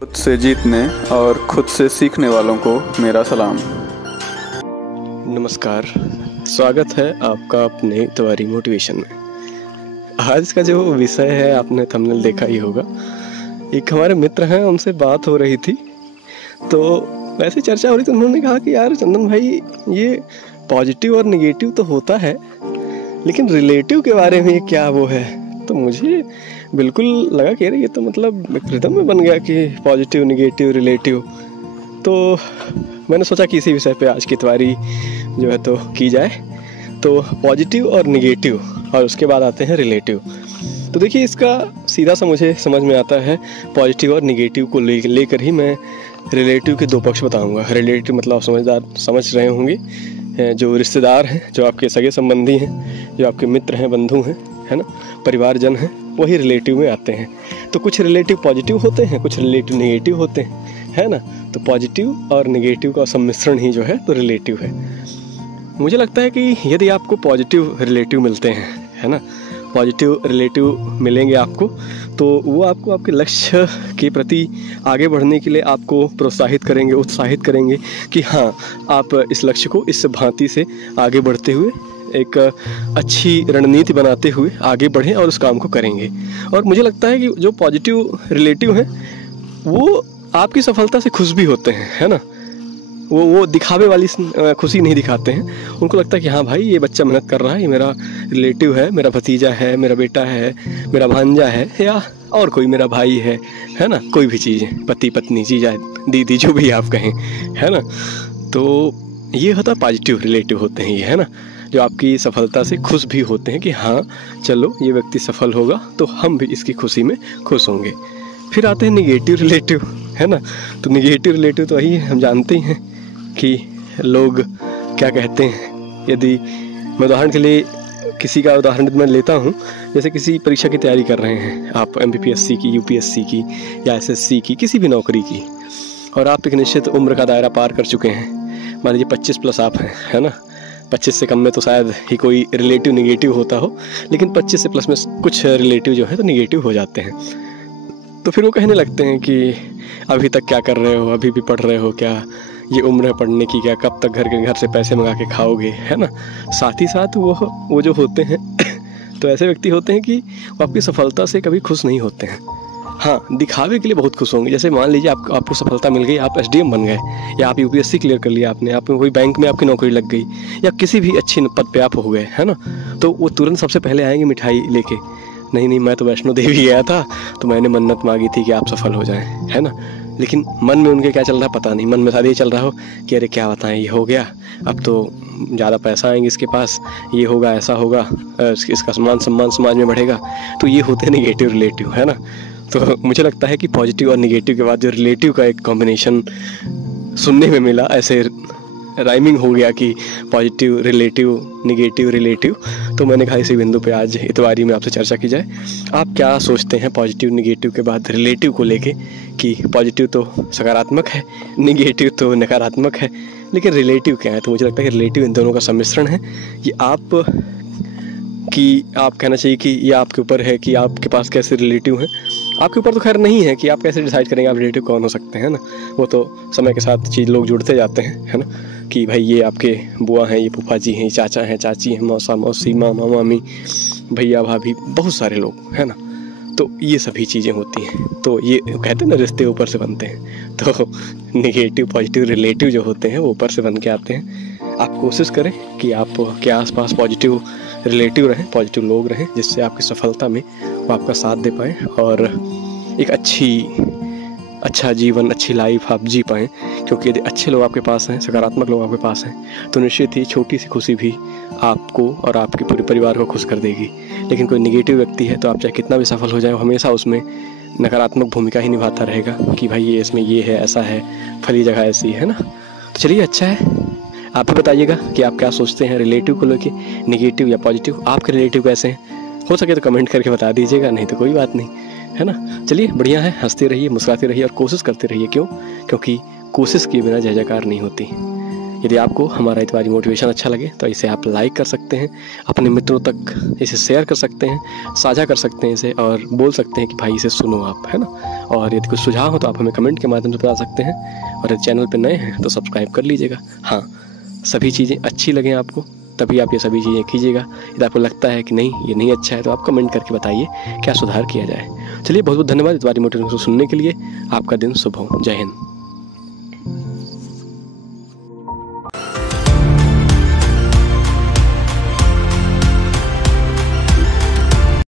खुद से जीतने और खुद से सीखने वालों को मेरा सलाम। नमस्कार, स्वागत है आपका अपने इतवारी मोटिवेशन में। आज का जो विषय है आपने थंबनेल देखा ही होगा। एक हमारे मित्र हैं, उनसे बात हो रही थी तो वैसे चर्चा हो रही थी। उन्होंने कहा कि यार चंदन भाई, ये पॉजिटिव और निगेटिव तो होता है, लेकिन रिलेटिव के बारे में क्या वो है। तो मुझे बिल्कुल लगा कि ये तो मतलब एक रिदम में बन गया कि पॉजिटिव निगेटिव रिलेटिव। तो मैंने सोचा कि इसी विषय पे आज की इतवारी जो है तो की जाए। तो पॉजिटिव और निगेटिव, और उसके बाद आते हैं रिलेटिव। तो देखिए, इसका सीधा सा मुझे समझ में आता है। पॉजिटिव और निगेटिव को लेकर ही मैं रिलेटिव के दो पक्ष बताऊंगा। रिलेटिव मतलब आप समझ रहे होंगे, जो रिश्तेदार हैं, जो आपके सगे संबंधी हैं, जो आपके मित्र हैं, बंधु हैं, है ना, परिवारजन हैं, वही रिलेटिव में आते हैं। तो कुछ रिलेटिव पॉजिटिव होते हैं, कुछ रिलेटिव नेगेटिव होते हैं, है ना। तो पॉजिटिव और नेगेटिव का सम्मिश्रण ही जो है तो रिलेटिव है। मुझे लगता है कि यदि आपको पॉजिटिव रिलेटिव मिलते हैं, है ना, पॉजिटिव रिलेटिव मिलेंगे आपको, तो वो आपको आपके लक्ष्य के प्रति आगे बढ़ने के लिए आपको प्रोत्साहित करेंगे, उत्साहित करेंगे कि हाँ, आप इस लक्ष्य को इस भांति से आगे बढ़ते हुए एक अच्छी रणनीति बनाते हुए आगे बढ़ें और उस काम को करेंगे। और मुझे लगता है कि जो पॉजिटिव रिलेटिव हैं वो आपकी सफलता से खुश भी होते हैं, है ना। वो दिखावे वाली खुशी नहीं दिखाते हैं। उनको लगता है कि हाँ भाई, ये बच्चा मेहनत कर रहा है, ये मेरा रिलेटिव है, मेरा भतीजा है, मेरा बेटा है, मेरा भांजा है, या और कोई मेरा भाई है ना, कोई भी चीज़ है, पति पत्नी, जीजा दीदी, जो भी आप कहें, है ना। तो ये होता है पॉजिटिव रिलेटिव होते हैं ये, है ना, जो आपकी सफलता से खुश भी होते हैं कि हाँ चलो, ये व्यक्ति सफल होगा तो हम भी इसकी खुशी में खुश होंगे। फिर आते हैं निगेटिव रिलेटिव, है ना। तो निगेटिव रिलेटिव तो वही है, हम जानते ही हैं कि लोग क्या कहते हैं। यदि मैं उदाहरण के लिए किसी का उदाहरण मैं लेता हूँ, जैसे किसी परीक्षा की तैयारी कर रहे हैं आप, MPPSC की, UPSC की या SSC की, किसी भी नौकरी की, और आप एक निश्चित उम्र का दायरा पार कर चुके हैं। मान लीजिए 25+ आप हैं, है ना। 25 से कम में तो शायद ही कोई रिलेटिव निगेटिव होता हो, लेकिन 25 से प्लस में कुछ रिलेटिव जो है तो निगेटिव हो जाते हैं। तो फिर वो कहने लगते हैं कि अभी तक क्या कर रहे हो, अभी भी पढ़ रहे हो क्या, ये उम्र है पढ़ने की क्या, कब तक घर से पैसे मंगा के खाओगे, है ना। साथ ही साथ वो जो होते हैं तो ऐसे व्यक्ति होते हैं कि वो आपकी सफलता से कभी खुश नहीं होते हैं। हाँ, दिखावे के लिए बहुत खुश होंगे। जैसे मान लीजिए आपको सफलता मिल गई, आप SDM बन गए, या आप UPSC क्लियर कर लिया आपने, आप कोई बैंक में आपकी नौकरी लग गई, या किसी भी अच्छी पद पे आप हो गए, है ना। तो वो तुरंत सबसे पहले आएंगे मिठाई लेके, नहीं मैं तो वैष्णो देवी गया था तो मैंने मन्नत मांगी थी कि आप सफल हो जाएं, है ना। लेकिन मन में उनके क्या चल रहा है पता नहीं। मन में शायद ये चल रहा हो कि अरे क्या बताएं, ये हो गया, अब तो ज़्यादा पैसा आएंगे इसके पास, ये होगा, ऐसा होगा, इसका सम्मान समाज में बढ़ेगा। तो ये होते हैं निगेटिव रिलेटिव, है ना। तो मुझे लगता है कि पॉजिटिव और निगेटिव के बाद जो रिलेटिव का एक कॉम्बिनेशन सुनने में मिला, ऐसे राइमिंग हो गया कि पॉजिटिव रिलेटिव निगेटिव रिलेटिव, तो मैंने कहा इसी बिंदु पे आज इतवारी में आपसे चर्चा की जाए। आप क्या सोचते हैं पॉजिटिव निगेटिव के बाद रिलेटिव को लेके, कि पॉजिटिव तो सकारात्मक है, निगेटिव तो नकारात्मक है, लेकिन रिलेटिव क्या है। तो मुझे लगता है कि रिलेटिव इन दोनों का सम्मिश्रण है। ये आप कहना चाहिए कि ये आपके ऊपर है कि आपके पास कैसे रिलेटिव हैं। आपके ऊपर तो खैर नहीं है कि आप कैसे डिसाइड करेंगे आप रिलेटिव कौन हो सकते हैं ना। वो तो समय के साथ चीज़ लोग जुड़ते जाते हैं, है ना, कि भाई ये आपके बुआ हैं, ये फूफा जी हैं, ये चाचा हैं, चाची हैं, मौसा मौसी, मामा मामी, भैया भाभी, बहुत सारे लोग, है ना। तो ये सभी चीज़ें होती हैं। तो ये कहते हैं ना, रिश्ते ऊपर से बनते हैं। तो निगेटिव पॉजिटिव रिलेटिव जो होते हैं वो ऊपर से बन के आते हैं। आप कोशिश करें कि आपके आसपास पॉजिटिव रिलेटिव रहें, पॉजिटिव लोग रहें, जिससे आपकी सफलता में वो आपका साथ दे पाएँ और एक अच्छा जीवन, अच्छी लाइफ आप जी पाएँ। क्योंकि यदि अच्छे लोग आपके पास हैं, सकारात्मक लोग आपके पास हैं, तो निश्चित ही छोटी सी खुशी भी आपको और आपके पूरे परिवार को खुश कर देगी। लेकिन कोई निगेटिव व्यक्ति है तो आप चाहे कितना भी सफल हो जाए, हमेशा उसमें नकारात्मक भूमिका ही निभाता रहेगा कि भाई ये इसमें ये है, ऐसा है, फली जगह ऐसी है ना। तो चलिए, अच्छा है, आप भी बताइएगा कि आप क्या सोचते हैं रिलेटिव को लेके, निगेटिव या पॉजिटिव। आपके रिलेटिव कैसे हैं, हो सके तो कमेंट करके बता दीजिएगा, नहीं तो कोई बात नहीं, है ना। चलिए, बढ़िया है, हंसते रहिए, मुस्कुराते रहिए और कोशिश करते रहिए। क्योंकि कोशिश किए बिना जय जयकार नहीं होती। यदि आपको हमारा इतवारी मोटिवेशन अच्छा लगे तो इसे आप लाइक कर सकते हैं, अपने मित्रों तक इसे शेयर कर सकते हैं, साझा कर सकते हैं इसे, और बोल सकते हैं कि भाई इसे सुनो आप, है ना। और यदि कुछ सुझाव हो तो आप हमें कमेंट के माध्यम से बता सकते हैं, और यदि चैनल पर नए हैं तो सब्सक्राइब कर लीजिएगा। हाँ, सभी चीज़ें अच्छी लगें आपको तभी आप ये सभी चीज़ें कीजिएगा। यदि आपको लगता है कि नहीं ये नहीं अच्छा है तो आप कमेंट करके बताइए क्या सुधार किया जाए। चलिए, बहुत बहुत धन्यवाद इतवारी मोटिवेशन को सुनने के लिए। आपका दिन शुभ हो। जय हिंद।